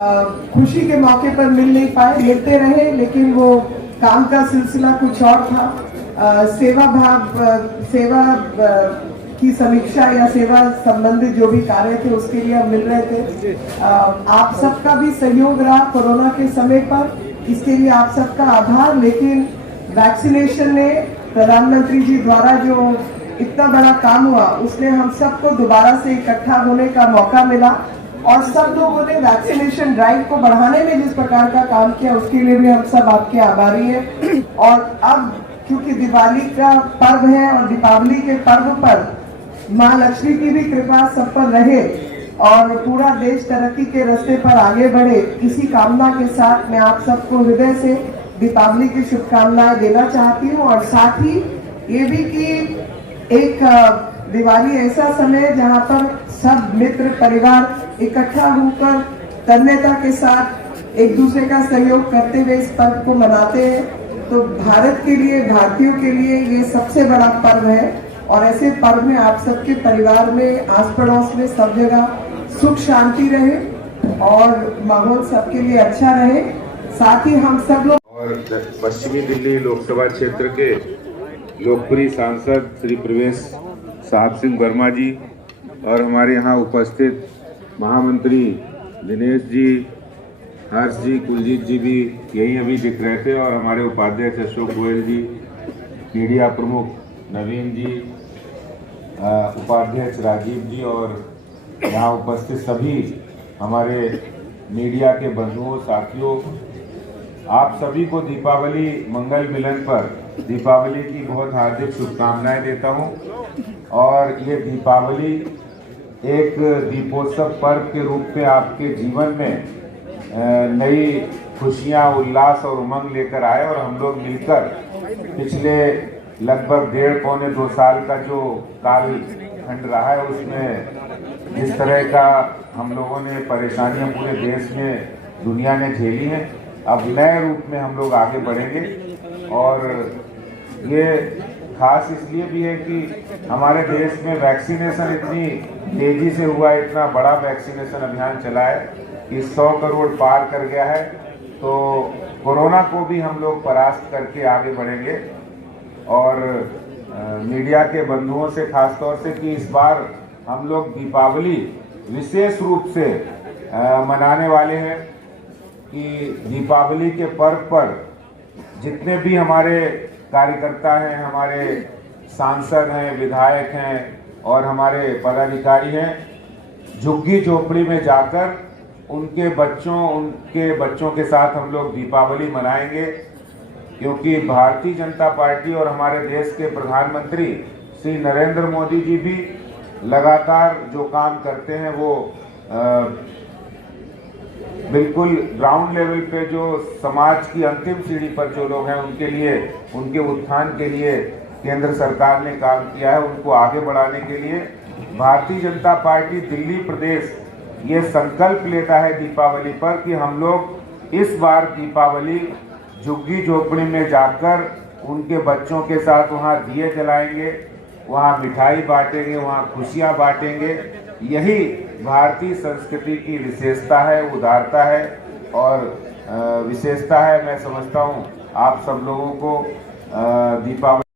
खुशी के मौके पर मिल नहीं पाए, मिलते रहे लेकिन वो काम का सिलसिला कुछ और था। सेवा की समीक्षा या सेवा संबंधित जो भी कार्य थे उसके लिए हम मिल रहे थे। आप सबका भी सहयोग रहा कोरोना के समय पर, इसके लिए आप सबका आभार। लेकिन वैक्सीनेशन ने प्रधानमंत्री जी द्वारा जो इतना बड़ा काम हुआ उसने हम सबको दोबारा से इकट्ठा होने का मौका मिला और सब लोगों ने वैक्सीनेशन ड्राइव को बढ़ाने में जिस प्रकार का काम किया उसके लिए भी हम सब आपके आभारी हैं। और अब क्योंकि दिवाली का पर्व है और दीपावली के पर्व पर माँ लक्ष्मी की भी कृपा सब पर रहे और पूरा देश तरक्की के रास्ते पर आगे बढ़े, इसी कामना के साथ मैं आप सबको हृदय से दीपावली की शुभकामनाएं देना चाहती हूँ। और साथ ही ये भी कि एक दिवाली ऐसा समय जहाँ पर सब मित्र परिवार इकट्ठा होकर तन्मयता के साथ एक दूसरे का सहयोग करते हुए इस पर्व को मनाते हैं, तो भारत के लिए, भारतीयों के लिए ये सबसे बड़ा पर्व है। और ऐसे पर्व में आप सबके परिवार में, आस पड़ोस में, सब जगह सुख शांति रहे और माहौल सबके लिए अच्छा रहे। साथ ही हम सब लोग और पश्चिमी दिल्ली लोकसभा क्षेत्र के लोकप्रिय सांसद श्री प्रवेश साहब सिंह वर्मा जी और हमारे यहाँ उपस्थित महामंत्री दिनेश जी, हर्ष जी, कुलजीत जी भी यहीं अभी दिख रहे थे, और हमारे उपाध्यक्ष अशोक गोयल जी, मीडिया प्रमुख नवीन जी, उपाध्यक्ष राजीव जी और यहाँ उपस्थित सभी हमारे मीडिया के बंधुओं, साथियों, आप सभी को दीपावली मंगल मिलन पर दीपावली की बहुत हार्दिक शुभकामनाएं देता हूं। और ये दीपावली एक दीपोत्सव पर्व के रूप में आपके जीवन में नई खुशियां, उल्लास और उमंग लेकर आए, और हम लोग मिलकर पिछले लगभग 1.5-2 साल का जो कालखंड रहा है उसमें जिस तरह का हम लोगों ने परेशानियां पूरे देश में, दुनिया ने झेली हैं, अब नए रूप में हम लोग आगे बढ़ेंगे। और ये खास इसलिए भी है कि हमारे देश में वैक्सीनेशन इतनी तेजी से हुआ, इतना बड़ा वैक्सीनेशन अभियान चला है कि 100 करोड़ पार कर गया है। तो कोरोना को भी हम लोग परास्त करके आगे बढ़ेंगे। और मीडिया के बंधुओं से खासतौर से कि इस बार हम लोग दीपावली विशेष रूप से मनाने वाले हैं कि दीपावली के पर्व पर जितने भी हमारे कार्यकर्ता हैं, हमारे सांसद हैं, विधायक हैं और हमारे पदाधिकारी हैं, झुग्गी झोपड़ी में जाकर उनके बच्चों के साथ हम लोग दीपावली मनाएंगे। क्योंकि भारतीय जनता पार्टी और हमारे देश के प्रधानमंत्री श्री नरेंद्र मोदी जी भी लगातार जो काम करते हैं वो बिल्कुल ग्राउंड लेवल पे जो समाज की अंतिम सीढ़ी पर जो लोग हैं उनके लिए, उनके उत्थान के लिए केंद्र सरकार ने काम किया है। उनको आगे बढ़ाने के लिए भारतीय जनता पार्टी दिल्ली प्रदेश ये संकल्प लेता है दीपावली पर कि हम लोग इस बार दीपावली झुग्गी झोपड़ी में जाकर उनके बच्चों के साथ वहाँ दिए जलाएंगे, वहाँ मिठाई बांटेंगे, वहाँ खुशियाँ बांटेंगे। यही भारतीय संस्कृति की विशेषता है, उदारता है और विशेषता है। मैं समझता हूँ आप सब लोगों को दीपावली